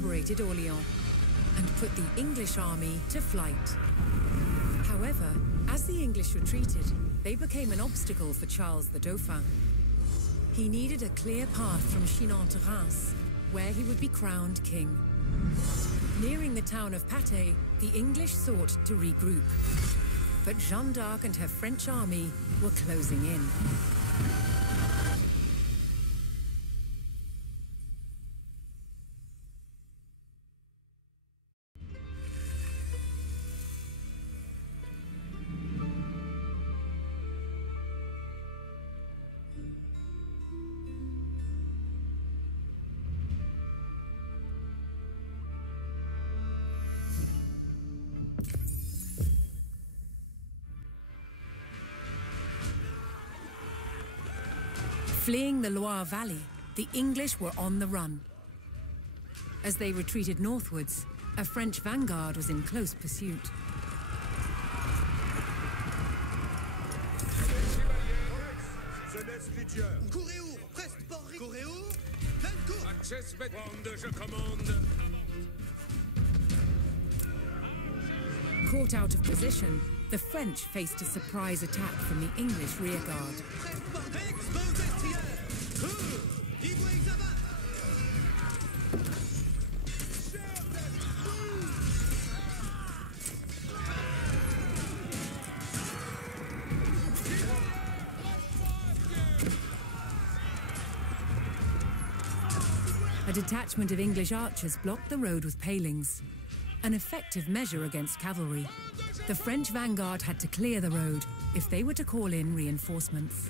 liberated Orleans and put the English army to flight. However, as the English retreated, they became an obstacle for Charles the Dauphin. He needed a clear path from Chinon to Reims, where he would be crowned king. Nearing the town of Patay, the English sought to regroup. But Jeanne d'Arc and her French army were closing in. Fleeing the Loire Valley, the English were on the run. As they retreated northwards, a French vanguard was in close pursuit. Caught out of position, the French faced a surprise attack from the English rearguard. A detachment of English archers blocked the road with palings, an effective measure against cavalry. The French vanguard had to clear the road if they were to call in reinforcements.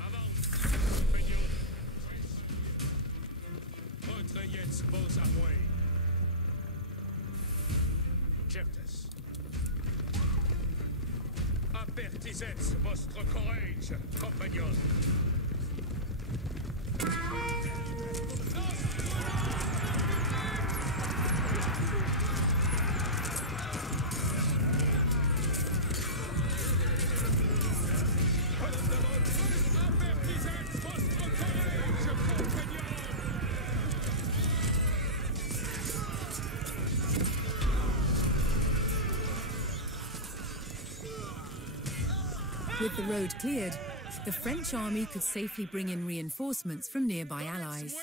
Avertisez votre courage, compagnons. With the road cleared, the French army could safely bring in reinforcements from nearby allies.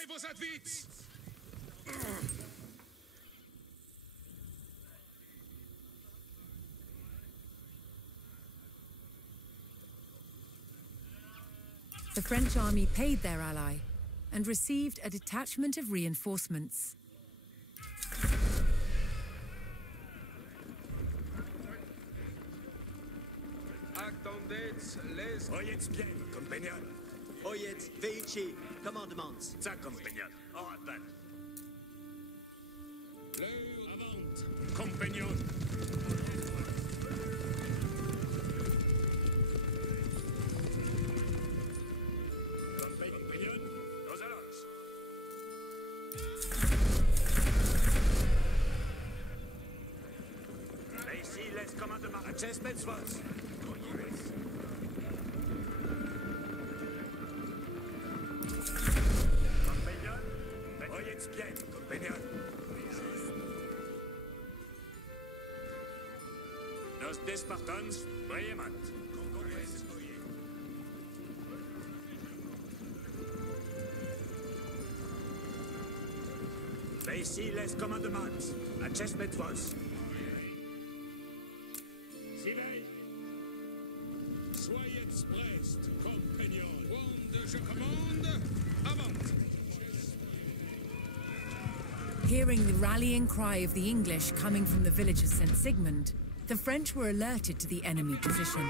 The French army paid their ally and received a detachment of reinforcements. Oyez bien, compagnon. Oyez, veici, commandements. Ça, compagnon. En rappel. L'heure avant, compagnon. Compagnon, nos allons. Ici, les commandements. Adjustments was. Oyez bien, compagnon. Nos despartans, brillamment. Ici les commandements. Adjustment was. Civil. Soyez prest, compagnon. Quand je commande, avant. Hearing the rallying cry of the English coming from the village of St. Sigmund, the French were alerted to the enemy position.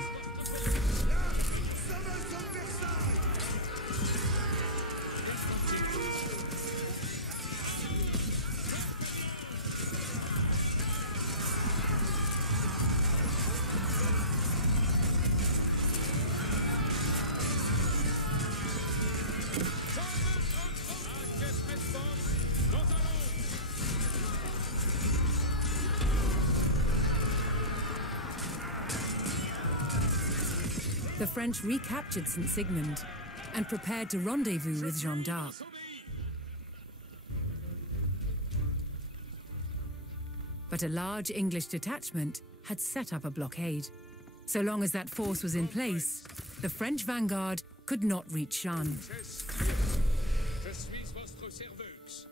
The French recaptured St. Sigmund and prepared to rendezvous with Jeanne d'Arc. but a large English detachment had set up a blockade. So long as that force was in place, the French vanguard could not reach Jeanne. Je suis votre serveuse.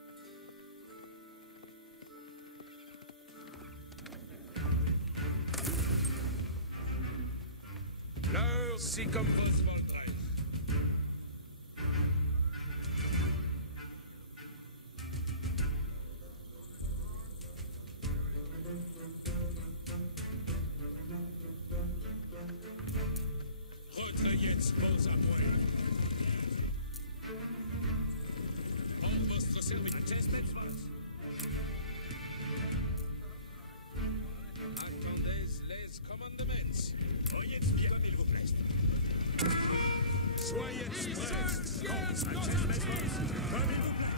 L'heure, c'est comme vos Voldrez. Retraiez vos appoints. En votre service. Attendez les commandements. Soyez bien comme il vous plaît. Soyez prêts. Comme il vous plaît.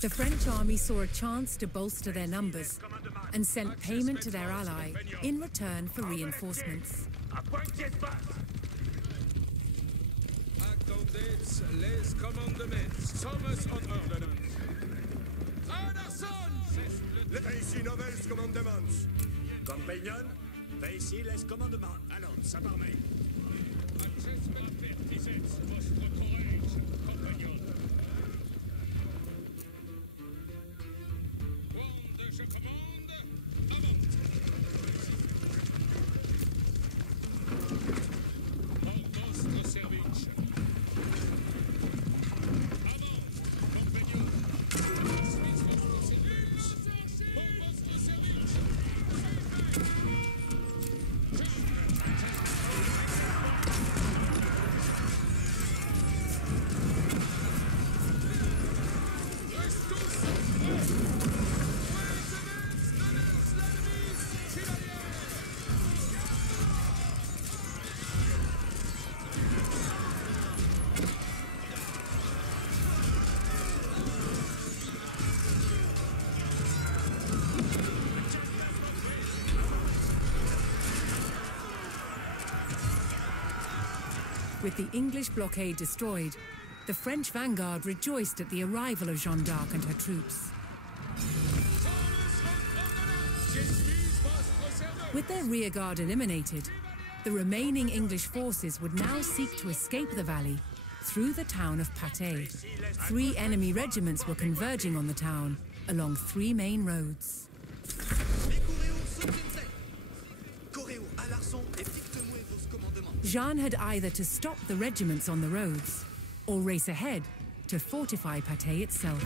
The French army saw a chance to bolster their numbers and sent payment to their ally in return for reinforcements. Attendez les commandements. Sommes en ordonnance. Anderson! Ici nobles commandements. Compagnon, ici les commandements. Alors, ça permet. Avertissez votre courage, compagnon. Quand je commande, avant. Pour votre service. Avant, compagnon. Je suis votre service. Pour votre service. With the English blockade destroyed, the French vanguard rejoiced at the arrival of Jeanne d'Arc and her troops. With their rearguard eliminated, the remaining English forces would now seek to escape the valley through the town of Patay. 3 enemy regiments were converging on the town along 3 main roads. Jeanne had either to stop the regiments on the roads or race ahead to fortify Patay itself.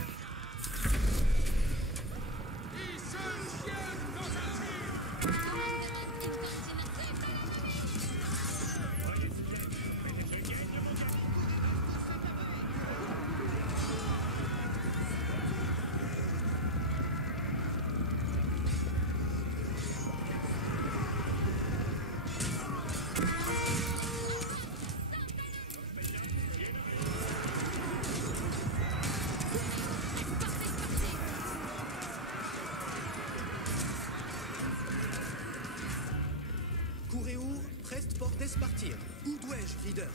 Reste portes partir. Où dois-je, leader?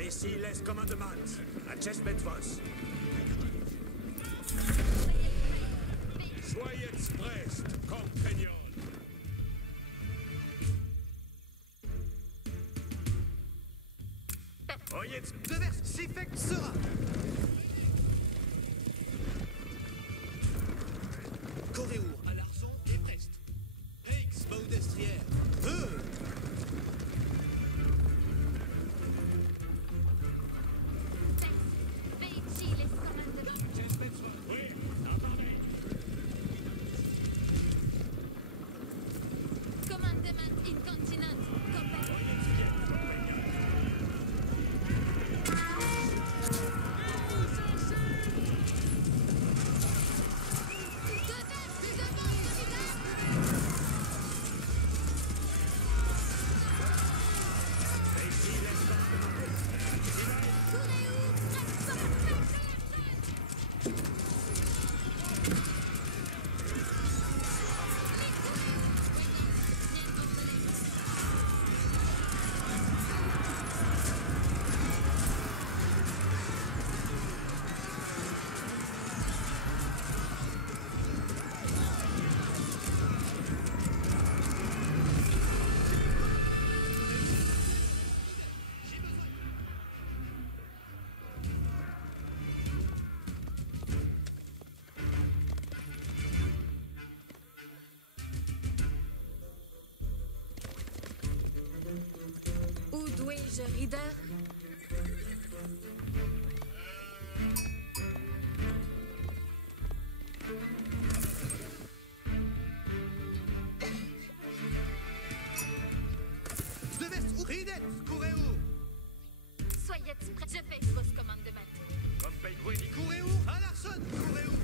Ici les commandements. Adjustment vos. Soyez prêts, compagnons. Oyez, Reverse, s'effecte sera. Coréour à l'arçon et prest. Heix, baudestrière. Ludwig Rieder. Ridet, courez-vous! Soyez prêts, je fais vos commandements. Campagne, courez-vous! À l'arson, courez-vous!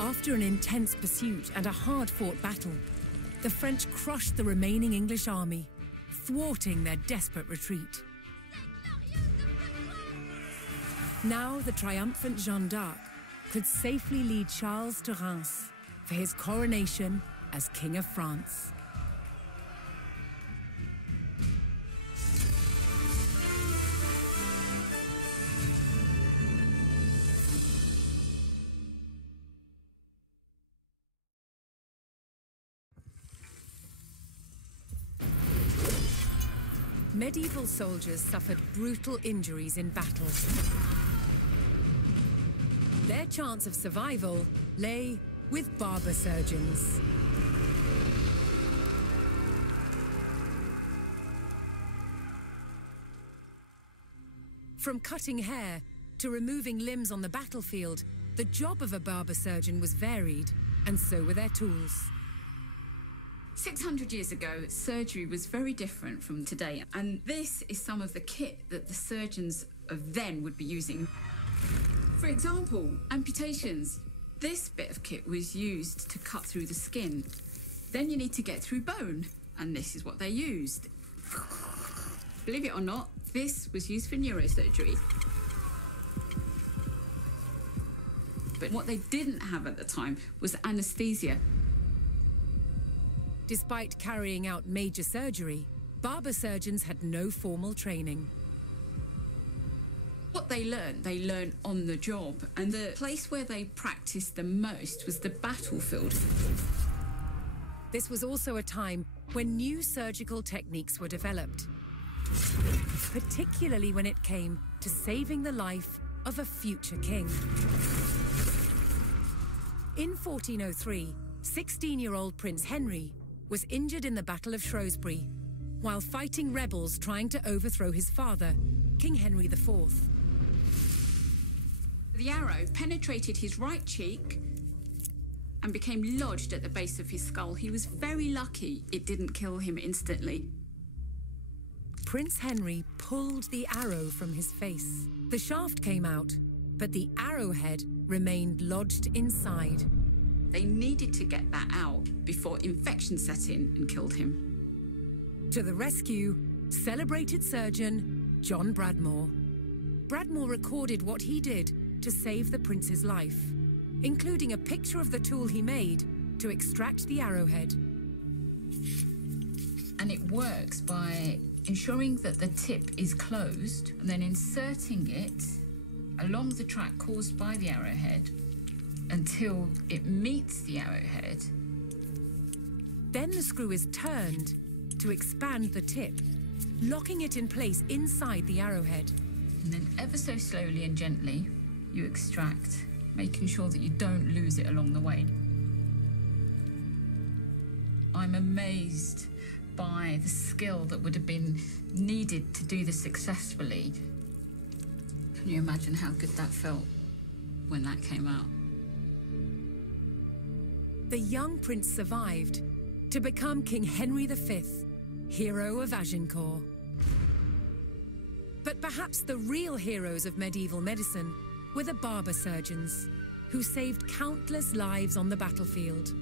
After an intense pursuit and a hard-fought battle, the French crushed the remaining English army, thwarting their desperate retreat. Now the triumphant Jeanne d'Arc could safely lead Charles to Reims for his coronation as King of France. Medieval soldiers suffered brutal injuries in battle. Their chance of survival lay with barber surgeons. From cutting hair to removing limbs on the battlefield, the job of a barber surgeon was varied, and so were their tools. 600 years ago, surgery was very different from today, and this is some of the kit that the surgeons of then would be using. For example, amputations. This bit of kit was used to cut through the skin. Then you need to get through bone, and this is what they used. Believe it or not, this was used for neurosurgery. But what they didn't have at the time was anesthesia. Despite carrying out major surgery, barber surgeons had no formal training. What they learned on the job, and the place where they practiced the most was the battlefield. This was also a time when new surgical techniques were developed, particularly when it came to saving the life of a future king. In 1403, 16-year-old Prince Henry was injured in the Battle of Shrewsbury while fighting rebels trying to overthrow his father, King Henry IV. The arrow penetrated his right cheek and became lodged at the base of his skull. He was very lucky it didn't kill him instantly. Prince Henry pulled the arrow from his face. The shaft came out, but the arrowhead remained lodged inside. They needed to get that out before infection set in and killed him. To the rescue, celebrated surgeon John Bradmore. Bradmore recorded what he did to save the prince's life, including a picture of the tool he made to extract the arrowhead. And it works by ensuring that the tip is closed and then inserting it along the track caused by the arrowhead until it meets the arrowhead. Then the screw is turned to expand the tip, locking it in place inside the arrowhead. And then ever so slowly and gently, you extract, making sure that you don't lose it along the way. I'm amazed by the skill that would have been needed to do this successfully. Can you imagine how good that felt when that came out? The young prince survived to become King Henry V, hero of Agincourt. But perhaps the real heroes of medieval medicine were the barber surgeons, who saved countless lives on the battlefield.